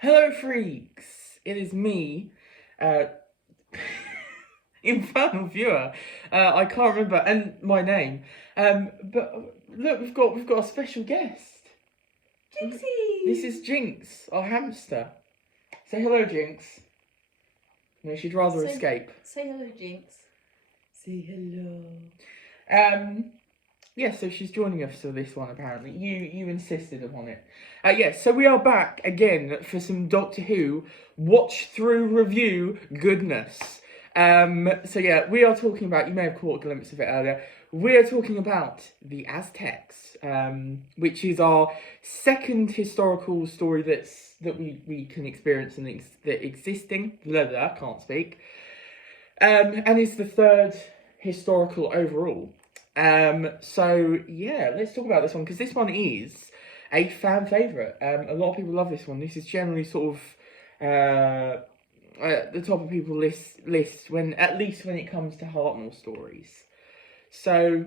Hello, freaks! It is me, uh, Infernal Viewer. I can't remember and my name. But look, we've got a special guest. Jinxie! This is Jinx, our hamster. Say hello, Jinx. No, she'd rather escape. Say hello, Jinx. Say hello. Yeah, so she's joining us for this one, apparently. You insisted upon it. Yes, so we are back again for some Doctor Who watch-through review goodness. So yeah, we are talking about, you may have caught a glimpse of it earlier, we are talking about the Aztecs, which is our second historical story that we can experience in the existing, can't speak, and is the third historical overall. So yeah, let's talk about this one, because this one is a fan favourite. A lot of people love this one. This is generally sort of at the top of people's list when, at least when it comes to Hartnell stories. So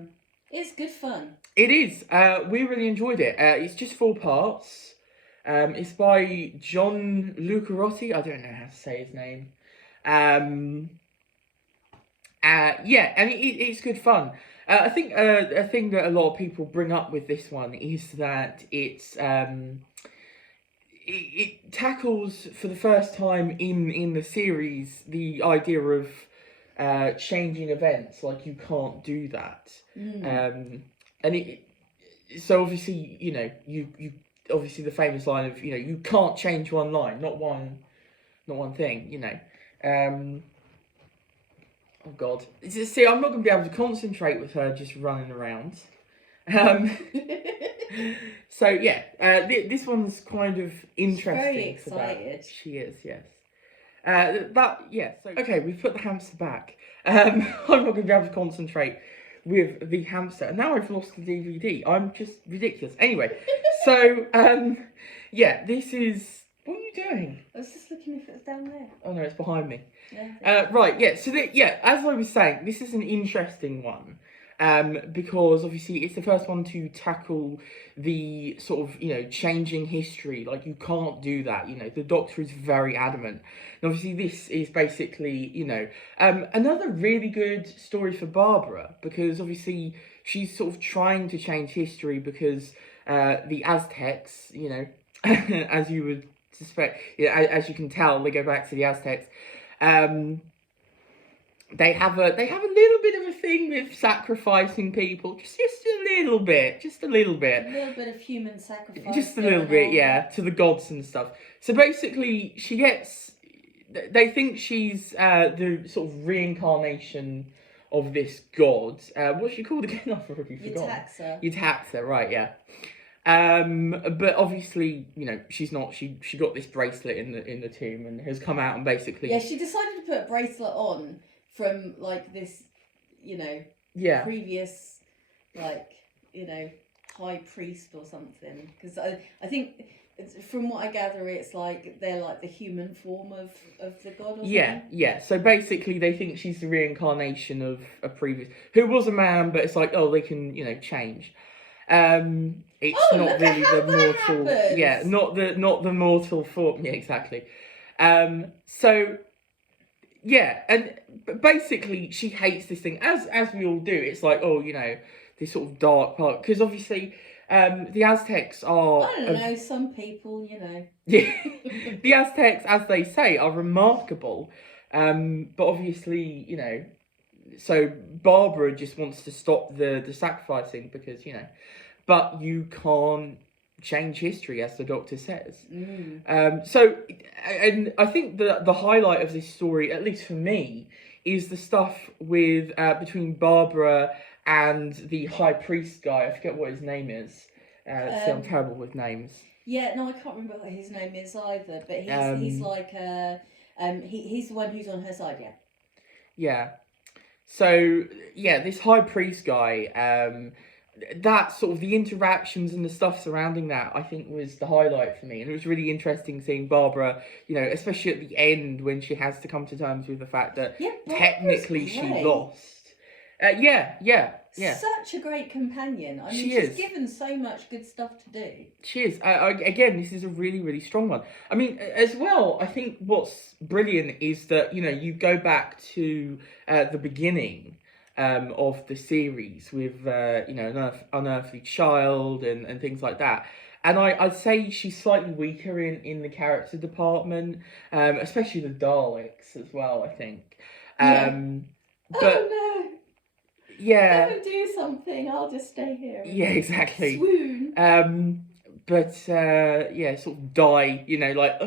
it's good fun. It is. We really enjoyed it. It's just 4 parts. It's by John Lucarotti. I don't know how to say his name. Yeah, and it's good fun. I think a thing that a lot of people bring up with this one is that it tackles for the first time in the series the idea of changing events. Like, you can't do that. And so obviously, you obviously the famous line of, you can't change one line, not one thing, Oh God! See, I'm not going to be able to concentrate with her just running around. So yeah, this one's kind of interesting. She's very excited. She is, yes. So okay, we've put the hamster back. I'm not going to be able to concentrate with the hamster, and now I've lost the DVD. I'm just ridiculous. Anyway, so yeah, this is. What are you doing? I was just looking if it was down there. Oh no, it's behind me. Yeah. Right, yeah. So as I was saying, this is an interesting one, because obviously it's the first one to tackle the sort of changing history. Like, you can't do that. The Doctor is very adamant. And obviously this is basically another really good story for Barbara, because obviously she's sort of trying to change history because the Aztecs, as you would suspect, as you can tell, they go back to the Aztecs. They have a little bit of a thing with sacrificing people, just a little bit. A little bit of human sacrifice. Just a little bit, yeah, to the gods and stuff. So basically, they think she's the sort of reincarnation of this god. What's she called again? I've already forgotten. Yutaxa, right? Yeah. But obviously, she's not. She got this bracelet in the tomb and has come out and basically. Yeah, she decided to put a bracelet on from this, previous, high priest or something. Because I think, from what I gather, it's like they're like the human form of the god or something. Yeah. So basically, they think she's the reincarnation of a previous who was a man, but it's like, oh, they can change. It's not really the mortal. Happens. Yeah, not the mortal form. Yeah, exactly. So yeah, and basically she hates this thing, as we all do. It's like, oh, this sort of dark part, because obviously the Aztecs are. I don't know. Some people, Yeah, the Aztecs, as they say, are remarkable. But obviously, so Barbara just wants to stop the sacrificing because, but you can't change history, as the Doctor says. So, and I think the highlight of this story, at least for me, is the stuff with between Barbara and the High Priest guy. I forget what his name is. See, I'm terrible with names. Yeah, no, I can't remember what his name is either. But he's like he's the one who's on her side. Yeah. Yeah. So yeah, this High Priest guy. That sort of the interactions and the stuff surrounding that, I think, was the highlight for me. And it was really interesting seeing Barbara, especially at the end when she has to come to terms with the fact that technically she lost. Yeah. Yeah. Such a great companion. I mean, She she's is. given so much good stuff to do. She is. Again, this is a really, really strong one. I mean, as well, I think what's brilliant is that, you go back to the beginning of the series with, an unearthly child and things like that. And I'd say she's slightly weaker in the character department, especially the Daleks as well, I think. But, oh no! yeah. Never do something. I'll just stay here. Yeah, exactly. Swoon. But sort of die, like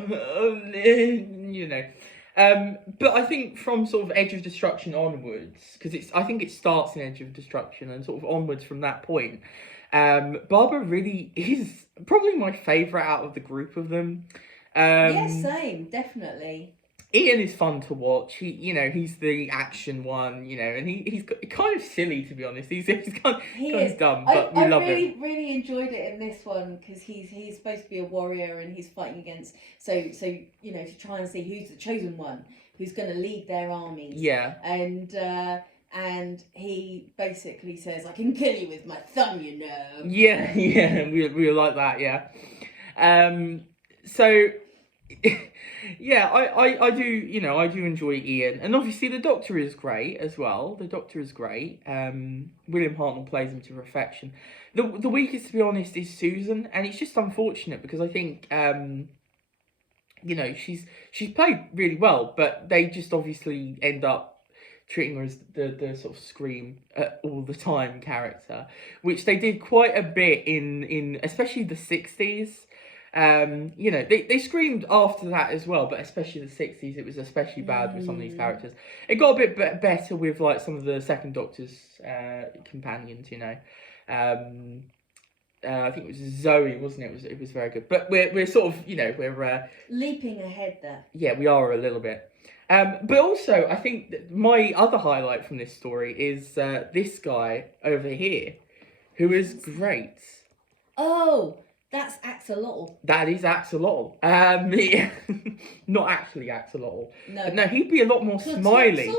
But I think from sort of Edge of Destruction onwards, because I think it starts in Edge of Destruction and sort of onwards from that point. Barbara really is probably my favourite out of the group of them. Yeah, same, definitely. Ian is fun to watch. He's the action one, and he's kind of silly, to be honest. He's kind of dumb, but we love him. I really enjoyed it in this one because he's supposed to be a warrior and he's fighting against to try and see who's the chosen one, who's going to lead their armies. Yeah. And he basically says, "I can kill you with my thumb, you know." Yeah, we like that, yeah. So. Yeah, I do, I do enjoy Ian. And obviously the Doctor is great as well. The Doctor is great. William Hartnell plays him to perfection. The weakest, to be honest, is Susan. And it's just unfortunate because I think, she's played really well. But they just obviously end up treating her as the sort of scream all the time character. Which they did quite a bit in especially the 60s. They screamed after that as well, but especially the 60s, it was especially bad with some of these characters. It got a bit better with like some of the second Doctor's companions. I think it was Zoe, wasn't it? It was very good. But we're sort of we're leaping ahead there. Yeah, we are a little bit. But also I think that my other highlight from this story is this guy over here, who is great. Oh. That's Axolotl. That is Axolotl. Yeah. Not actually Axolotl. No. But no, he'd be a lot more smiley.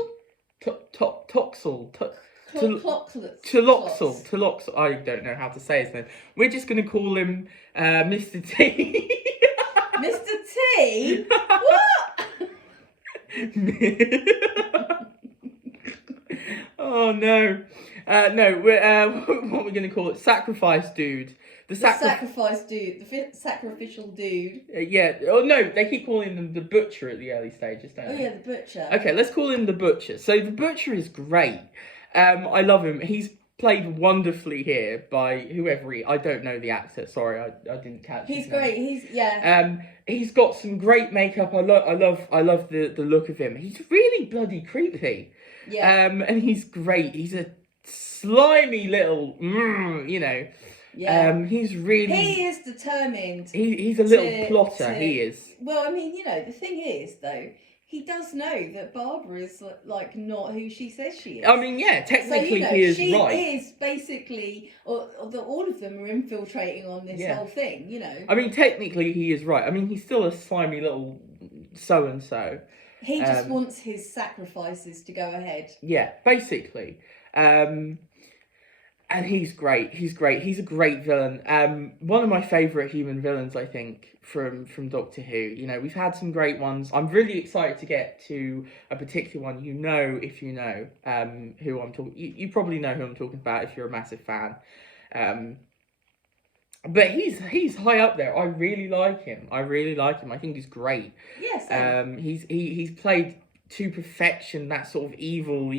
Toxel. Taloxel. I don't know how to say his name. We're just going to call him Mr. T. Mr. T? What? Oh, no. No, what are we going to call it? Sacrifice dude. The sacrifice dude. The sacrificial dude. Yeah. Oh, no, they keep calling him the Butcher at the early stages, don't they? Oh, yeah, the Butcher. Okay, let's call him the Butcher. So the Butcher is great. I love him. He's played wonderfully here by whoever I don't know the actor. Sorry, I didn't catch his name. He's great. He's got some great makeup. I love the look of him. He's really bloody creepy. Yeah. And he's great. He's a slimy little, Yeah. He's really. He is determined. He's a little plotter. He is. Well, I mean, the thing is, though, he does know that Barbara is like not who she says she is. I mean, yeah, technically he is right. She is basically, all of them are infiltrating on this whole thing. I mean, technically he is right. I mean, he's still a slimy little so and so. He just wants his sacrifices to go ahead. Yeah, basically. And he's great. He's great. He's a great villain. One of my favourite human villains, I think, from Doctor Who. We've had some great ones. I'm really excited to get to a particular one. If you know who I'm talking. You probably know who I'm talking about if you're a massive fan. But he's high up there. I really like him. I think he's great. Yes. He's played to perfection that sort of evil,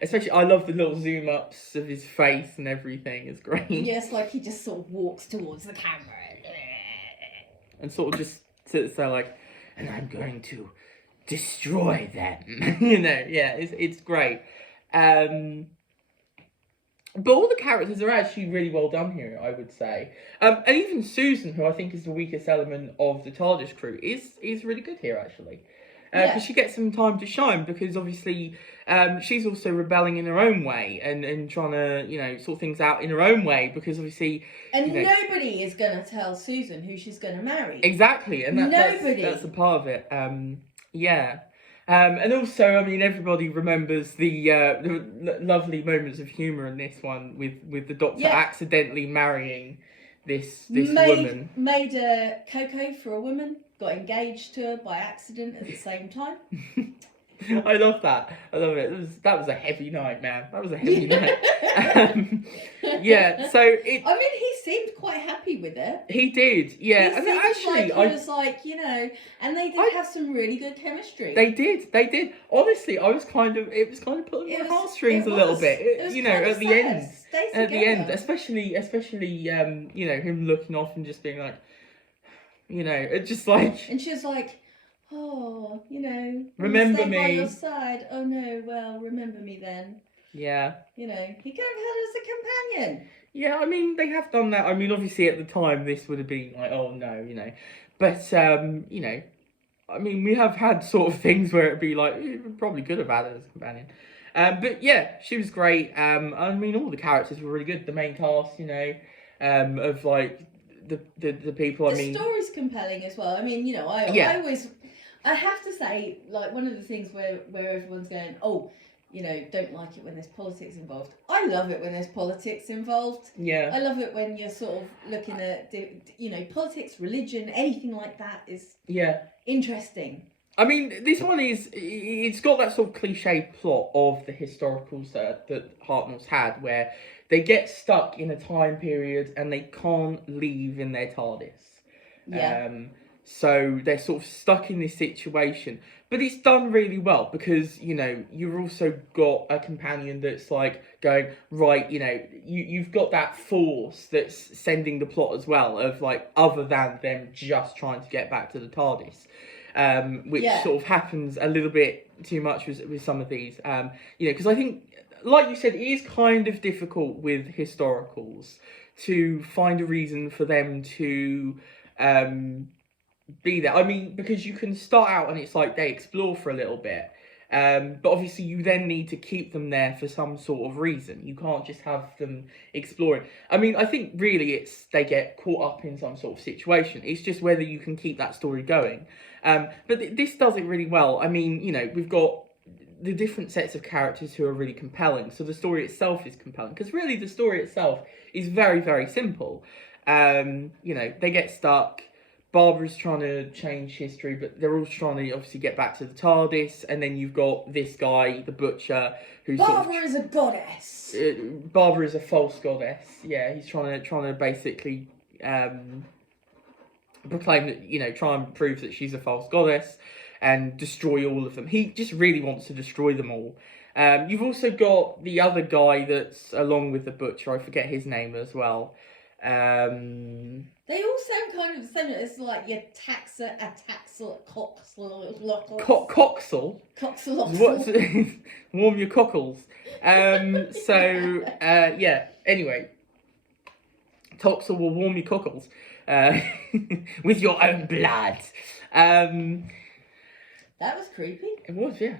especially I love the little zoom ups of his face and everything. It's great. Yes, like he just sort of walks towards the camera and sort of just sits there like, and I'm going to destroy them. Yeah, it's great. But all the characters are actually really well done here, I would say. And even Susan, who I think is the weakest element of the TARDIS crew, is really good here, actually. Because she gets some time to shine, because obviously she's also rebelling in her own way and trying to, sort things out in her own way, because obviously... And nobody is going to tell Susan who she's going to marry. Exactly, and nobody. That's a part of it. Yeah. And also, I mean, everybody remembers the lovely moments of humour in this one with the Doctor accidentally marrying this woman. Made a cocoa for a woman, got engaged to her by accident at the same time. I love that. I love it. That was a heavy night, man. That was a heavy night. Yeah. So it. I mean, he seemed quite happy with it. He did. Yeah. He and seemed actually, like he was like, you know, and they did have some really good chemistry. They did. They did. Honestly, I was kind of. It was kind of pulling my heartstrings a little bit. You know, at the end. At the end, especially, you know, him looking off and just being like, you know, it just like. And she was like, oh, you know, remember stay me by your side. Oh no, well, remember me then. Yeah. You know, he could have had her as a companion. Yeah, I mean, they have done that. I mean, obviously at the time this would have been like, oh no, you know, but you know, I mean, we have had sort of things where it'd be like, probably could have had her as a companion. But yeah, she was great. I mean, all the characters were really good. The main cast, you know, of like the people. The story's compelling as well. I mean, you know, I have to say, like, one of the things where everyone's going, oh, you know, don't like it when there's politics involved. I love it when there's politics involved. Yeah. I love it when you're sort of looking at, you know, politics, religion, anything like that is interesting. I mean, this one it's got that sort of cliche plot of the historicals that Hartnell's had, where they get stuck in a time period and they can't leave in their TARDIS. Yeah. So they're sort of stuck in this situation. But it's done really well because, you know, you've also got a companion that's like going, right, you know, you've got that force that's sending the plot as well of like, other than them just trying to get back to the TARDIS. Which sort of happens a little bit too much with some of these. You know, because I think, like you said, it is kind of difficult with historicals to find a reason for them to be there. I mean, because you can start out and it's like they explore for a little bit. But obviously you then need to keep them there for some sort of reason. You can't just have them exploring. I mean, I think really they get caught up in some sort of situation. It's just whether you can keep that story going. But this does it really well. I mean, you know, we've got the different sets of characters who are really compelling. So the story itself is compelling. Because really the story itself is very, very simple. You know, they get stuck. Barbara's trying to change history, but they're all trying to obviously get back to the TARDIS. And then you've got this guy, the Butcher, who's Barbara is a goddess. Barbara is a false goddess. Yeah, he's trying to basically proclaim that, you know, try and prove that she's a false goddess and destroy all of them. He just really wants to destroy them all. You've also got the other guy that's along with the Butcher. I forget his name as well. They all sound kind of the same. It's like your Coxel. Coxel. Warm your cockles. Yeah. Anyway, Toxel will warm your cockles with your own blood. That was creepy. It was, yeah.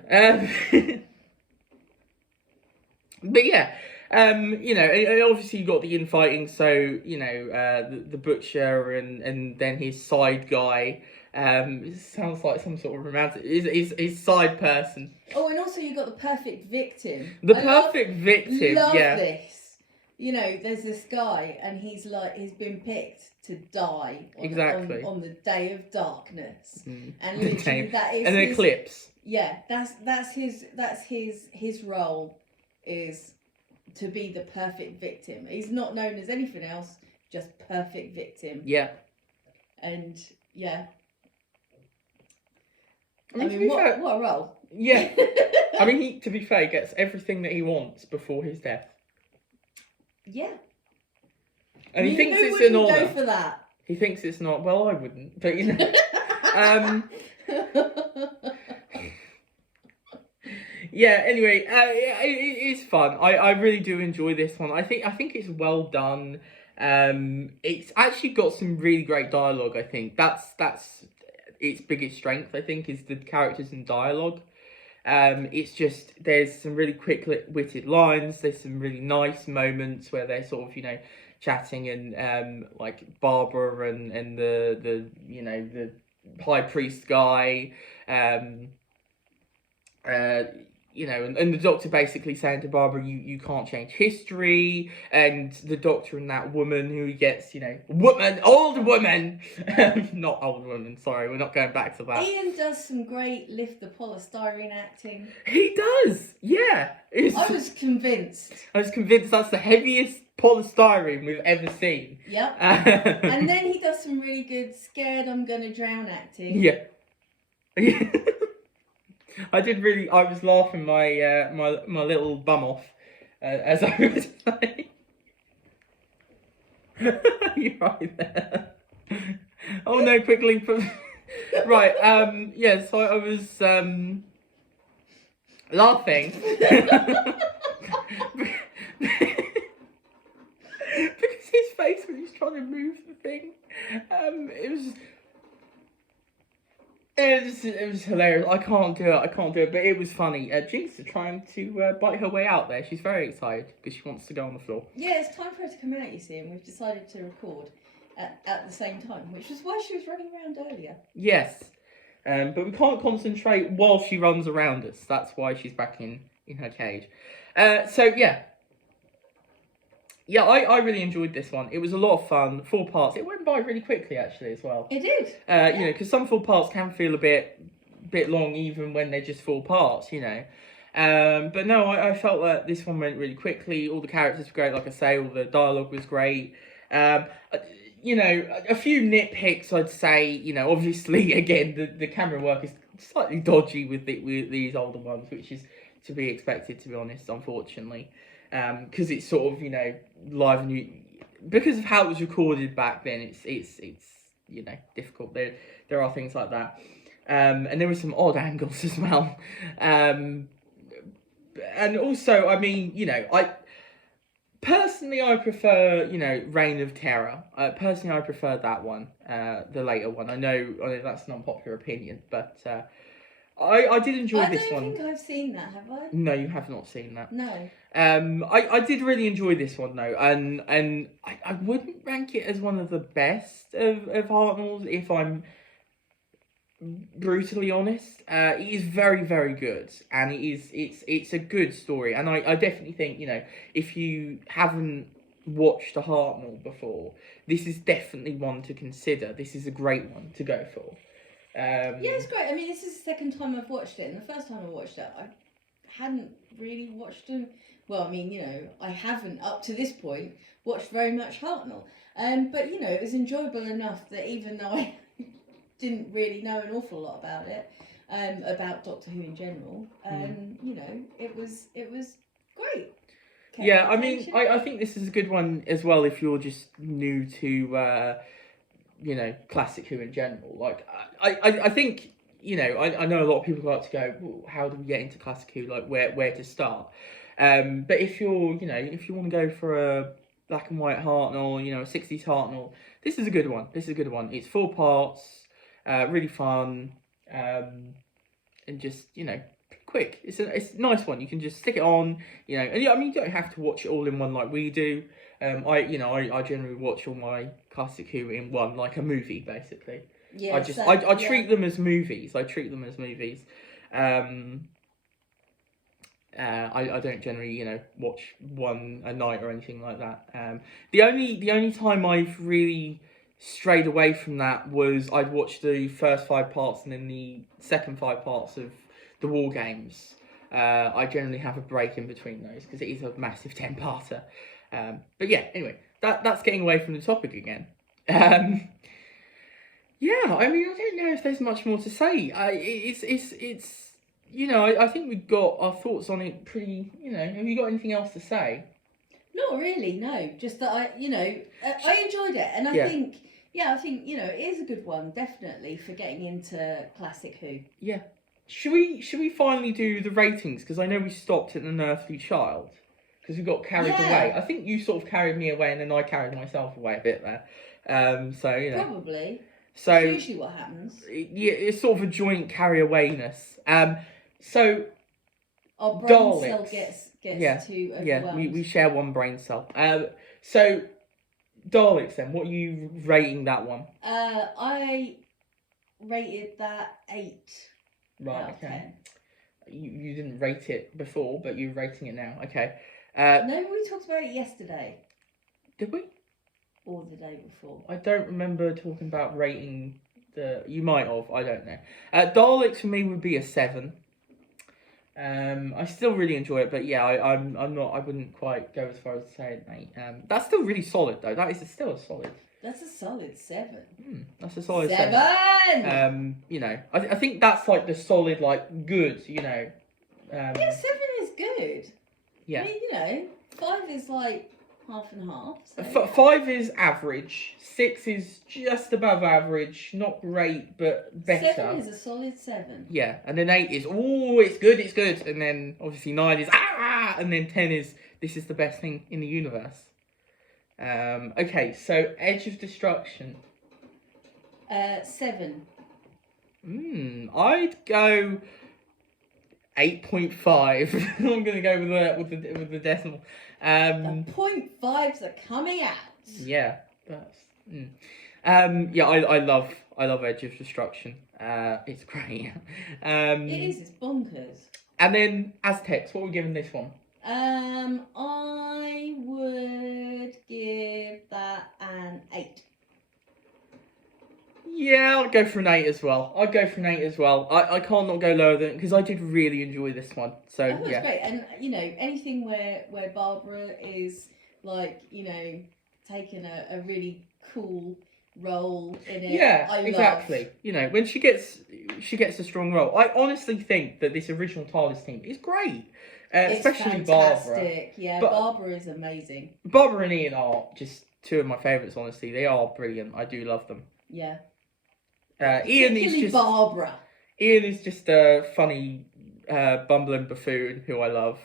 But yeah. You know, and obviously you got the infighting, so, you know, the Butcher and then his side guy, it sounds like some sort of romantic, his side person. Oh, and also you got the perfect victim. Love yeah. This. You know, there's this guy and he's been picked to die on the day of darkness. Mm. And literally that is an eclipse. Yeah, that's his role is to be the perfect victim. He's not known as anything else, just perfect victim. Yeah. And yeah. I mean, what a role. Yeah. I mean, to be fair, he gets everything that he wants before his death. Yeah. And he thinks it's an honour. Go for that. He thinks it's not. Well, I wouldn't, but you know. Yeah, anyway, it's fun. I really do enjoy this one. I think it's well done. It's actually got some really great dialogue, I think. That's its biggest strength, I think, is the characters and dialogue. It's just, there's some really quick-witted lines. There's some really nice moments where they're sort of, you know, chatting and, like, Barbara and the you know, the high priest guy, you know, and the Doctor basically saying to Barbara, you can't change history, and the Doctor and that woman who gets, you know, old woman, not old woman, sorry, we're not going back to that. Ian does some great lift the polystyrene acting. He does, yeah. I was convinced that's the heaviest polystyrene we've ever seen. Yep. And then he does some really good scared I'm gonna drown acting. Yeah. I was laughing my little bum off as I was playing. You're right there. Oh no, quickly. Right, yeah, so I was laughing. Because his face when he's trying to move the thing, it was hilarious. I can't do it, but it was funny. Jinx is trying to bite her way out there. She's very excited because she wants to go on the floor. Yeah, it's time for her to come out, you see, and we've decided to record at the same time, which is why she was running around earlier. Yes, but we can't concentrate while she runs around us. That's why she's back in her cage. So yeah. Yeah, I really enjoyed this one. It was a lot of fun. 4 parts. It went by really quickly, actually, as well. It did. You know, because some 4 parts can feel a bit long, even when they're just 4 parts. You know, but no, I felt that this one went really quickly. All the characters were great, like I say. All the dialogue was great. You know, a few nitpicks, I'd say. You know, obviously, again, the camera work is slightly dodgy with these older ones, which is to be expected, to be honest. Unfortunately. Because it's sort of, you know, live and because of how it was recorded back then, it's you know, difficult. There are things like that, and there were some odd angles as well, and also, I mean, you know, I prefer, you know, Reign of Terror. I prefer that one, the later one. I know that's an unpopular opinion, but I did enjoy this one. I don't think I've seen that, have I? No, you have not seen that. No. I did really enjoy this one though, and I wouldn't rank it as one of the best of Hartnell's, if I'm brutally honest. It is very, very good, and it's a good story, and I definitely think, you know, if you haven't watched a Hartnell before, this is definitely one to consider. This is a great one to go for. Yeah, it's great. I mean, this is the second time I've watched it, and the first time I watched it, I hadn't really watched them. Well, I mean, you know, I haven't up to this point watched very much Hartnell. But you know, it was enjoyable enough that even though I didn't really know an awful lot about it, about Doctor Who in general, you know, it was great. Yeah, I mean, I think this is a good one as well if you're just new to you know, classic Who in general. Like, I think, you know, I know a lot of people like to go, well, how do we get into classic Who? Like, where to start? But if you're, you know, if you want to go for a black and white Hartnell, you know, a 60s Hartnell, this is a good one. It's 4 parts, really fun, and just, you know, quick. It's a nice one. You can just stick it on, you know, and I mean, you don't have to watch it all in one like we do. I generally watch all my classic Who in one, like a movie, basically. Yeah, I treat them as movies. I don't generally, you know, watch one a night or anything like that. The only time I've really strayed away from that was I'd watch the first 5 parts and then the second 5 parts of the War Games. I generally have a break in between those because it is a massive 10-parter. But yeah, anyway, that's getting away from the topic again. Yeah, I mean, I don't know if there's much more to say. It's you know, I think we've got our thoughts on it pretty, you know, have you got anything else to say? Not really, no. Just that I enjoyed it, and I think, you know, it is a good one, definitely, for getting into classic Who. Yeah. Should we finally do the ratings? Because I know we stopped at an Earthly Child. Because we got carried away. I think you sort of carried me away and then I carried myself away a bit there. So, you know. Probably. So, that's usually what happens. Yeah, it's sort of a joint carry-awayness. So, our brain cell gets too overwhelmed. Yeah, we share one brain cell. So, Daleks then, what are you rating that one? I rated that 8 right, out of 10. You didn't rate it before, but you're rating it now. Okay. No, we talked about it yesterday. Did we? Or the day before. I don't remember talking about rating the. You might have. I don't know. Daleks for me would be a 7. I still really enjoy it, but yeah, I'm not. I wouldn't quite go as far as to say an 8. That's still really solid though. That is still a solid. That's a solid 7. That's a solid 7. You know, I think that's like the solid, like good. You know. Yeah, 7 is good. Yeah. I mean, you know, 5 is like half and half. So 5 is average. 6 is just above average. Not great, but better. 7 is a solid 7. Yeah, and then 8 is it's good, and then obviously 9 is and then 10 is this is the best thing in the universe. Okay, so Edge of Destruction. 7. I'd go 8.5. I'm gonna go with the decimal. The 0.5s are coming out. Yeah, that's. Yeah, I love Edge of Destruction. It's great. It is. It's bonkers. And then Aztecs. What are we giving this one? I would give that an 8. Yeah, I'll go for an 8 as well. I can't not go lower than because I did really enjoy this one. So I thought yeah, it was great, and you know anything where Barbara is like taking a really cool role in it. Yeah, I exactly. Love. You know, when she gets a strong role. I honestly think that this original TARDIS team is great, especially fantastic. Barbara. Yeah, but Barbara is amazing. Barbara and Ian are just 2 of my favourites. Honestly, they are brilliant. I do love them. Yeah. Ian is just a funny, bumbling buffoon who I love,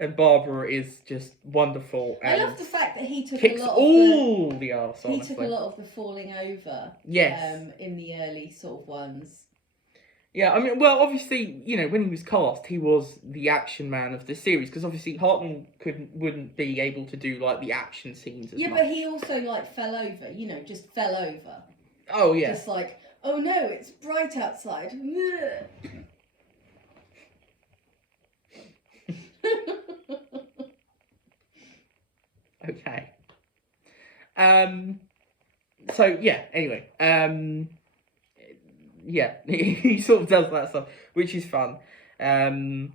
and Barbara is just wonderful. And I love the fact that he took kicks a lot all of the arse. He took a lot of the falling over. Yes. In the early sort of ones. Yeah, I mean, well, obviously, you know, when he was cast, he was the action man of the series because obviously Hartnell wouldn't be able to do like the action scenes as much. But he also like fell over. You know, just fell over. Oh yeah. Just like. Oh no, it's bright outside. Okay. So yeah. Anyway. Yeah, he sort of does that stuff, which is fun. But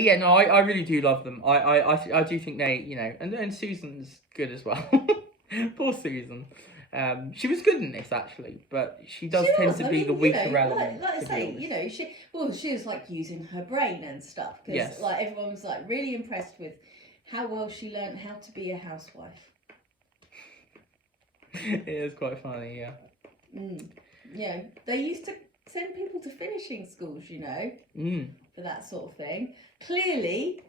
yeah, no, I really do love them. I do think they, you know, and Susan's good as well. Poor Susan. She was good in this actually, but she tend to be the weaker element. Like I say, you know, she was like using her brain and stuff because like everyone was like really impressed with how well she learned how to be a housewife. It is quite funny, yeah. Yeah, they used to send people to finishing schools, you know, for that sort of thing. Clearly,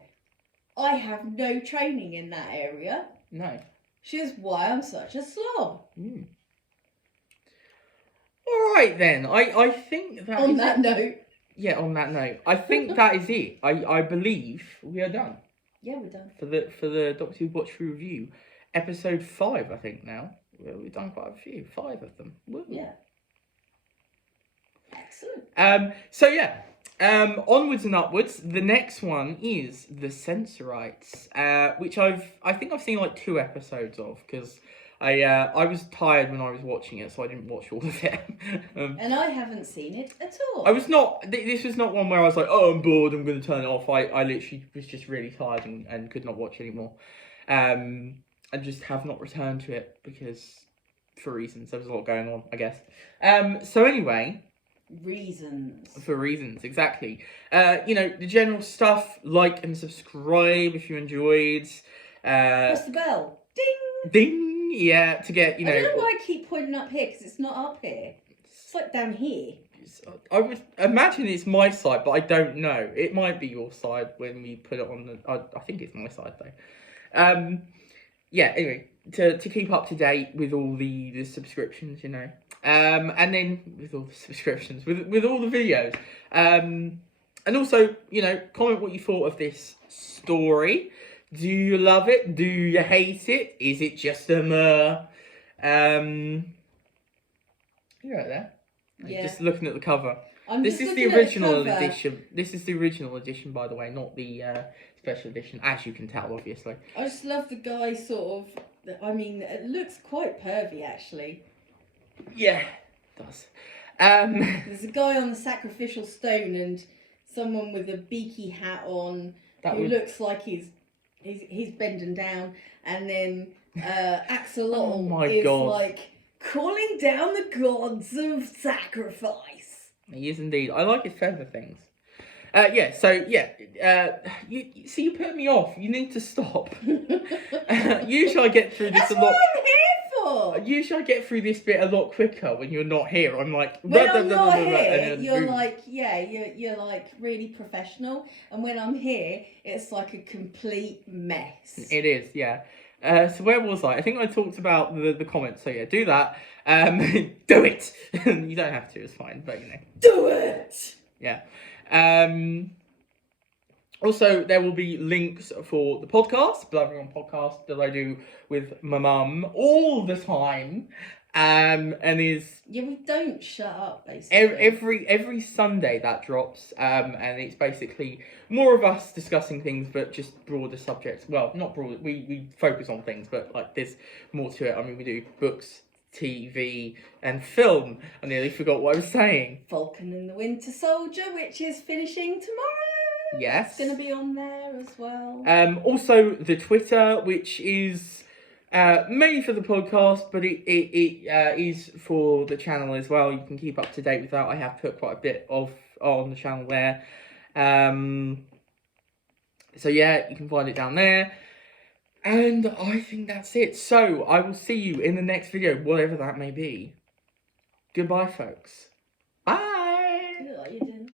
I have no training in that area. No. Which is why I'm such a slob. All right then. I think that on that note. Yeah, on that note, I think that is it. I believe we are done. Yeah, we're done. For the Doctor Who Watch Through review, episode 5. I think now we've done quite a few. 5 of them. Woo. Yeah. Excellent. So yeah. Onwards and upwards. The next one is the Sensorites, which I think I've seen like 2 episodes of because I was tired when I was watching it, so I didn't watch all of it. And I haven't seen it at all. I was not. This was not one where I was like, oh, I'm bored, I'm going to turn it off. I literally was just really tired and could not watch anymore, and just have not returned to it because for reasons there was a lot going on, I guess. So anyway. For reasons, exactly. You know, the general stuff, like and subscribe if you enjoyed. Press the bell. Ding! Ding! Yeah, to get, you know... I don't know why I keep pointing up here, because it's not up here. It's like down here. I would imagine it's my side, but I don't know. It might be your side when we put it on the... I think it's my side, though. Yeah, anyway, to keep up to date with all the subscriptions, you know. And then with all the subscriptions, with all the videos. And also, you know, comment what you thought of this story. Do you love it? Do you hate it? Is it just a meh? You're right there. Yeah. Just looking at the cover. This is the original edition. This is the original edition, by the way, not the special edition, as you can tell, obviously. I just love the guy sort of. I mean, it looks quite pervy, actually. Yeah, it does. There's a guy on the sacrificial stone and someone with a beaky hat on who looks like he's bending down, and then Axolotl is like calling down the gods of sacrifice. He is indeed. I like his feather things. You put me off. You need to stop. Usually I get through this That's a lot. what I'm here for. Usually I get through this bit a lot quicker when you're not here. I'm like, when I'm not here, you're like, you're like really professional, and when I'm here, it's like a complete mess. It is, yeah. So where was I? I think I talked about the comments. So yeah, do that. Do it. You don't have to. It's fine, but do it. Yeah. Also, there will be links for the podcast, Blathering On Podcast, that I do with my mum all the time. And is we don't shut up basically. Every Sunday that drops. And it's basically more of us discussing things, but just broader subjects. Well, not broad. We focus on things, but like there's more to it. I mean, we do books, TV and film. I nearly forgot what I was saying. Falcon and the Winter Soldier, which is finishing tomorrow. Yes. It's going to be on there as well. Also the Twitter, which is mainly for the podcast, but it is for the channel as well. You can keep up to date with that. I have put quite a bit on the channel there. So yeah, you can find it down there. And I think that's it. So, I will see you in the next video, whatever that may be. Goodbye, folks. Bye!